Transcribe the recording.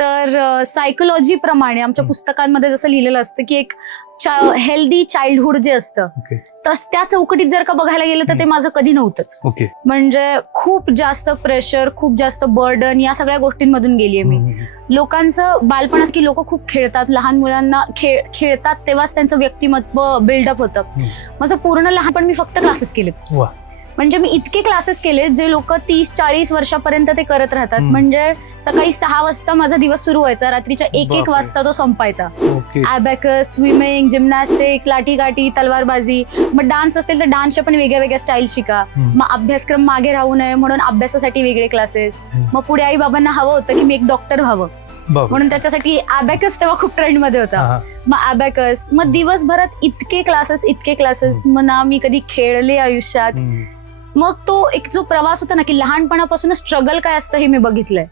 तर सायकोलॉजी प्रमाणे आमच्या पुस्तकांमध्ये जसं लिहिलेलं असतं की एक हेल्दी चाइल्डहुड जे असतं ओके तस त्या चौकटीत जर का बघायला गेलं तर ते माझं कधी नव्हतंच. ओके म्हणजे खूप जास्त प्रेशर, खूप जास्त बर्डन या सगळ्या गोष्टींमधून गेलीये मी. लोकांचं बालपण असं की लोक खूप खेळतात, लहान मुलांना खेळतात तेव्हाच त्यांचं व्यक्तिमत्व बिल्डअप होतं. माझं पूर्ण लहानपण मी फक्त क्लासेस केलेत. वा म्हणजे मी इतके क्लासेस केले जे लोक 30-40 वर्षापर्यंत ते करत राहतात. म्हणजे सकाळी 6 वाजता माझा दिवस सुरू व्हायचा, रात्रीच्या 1-1 बापरे. वाजता तो संपायचा. ओके ॲबॅकस, स्विमिंग, जिम्नॅस्टिक्स, लाठीकाठी, तलवारबाजी. मग डान्स असेल तर डान्सच्या पण वेगळ्या वेगळ्या स्टाईल शिका. मग अभ्यासक्रम मागे राहू नये म्हणून अभ्यासासाठी वेगळे क्लासेस. मग पुढे आई बाबांना हवं होतं की मी एक डॉक्टर व्हावं म्हणून त्याच्यासाठी ॲबॅकस तेव्हा खूप ट्रेंडमध्ये होता. मग ॲबॅकस, मग दिवसभरात इतके क्लासेस. मग ना मी कधी खेळले आयुष्यात. मग तो एक जो प्रवास होता ना की लहानपणापासूनच स्ट्रगल काय असतं हे मी बघितलंय.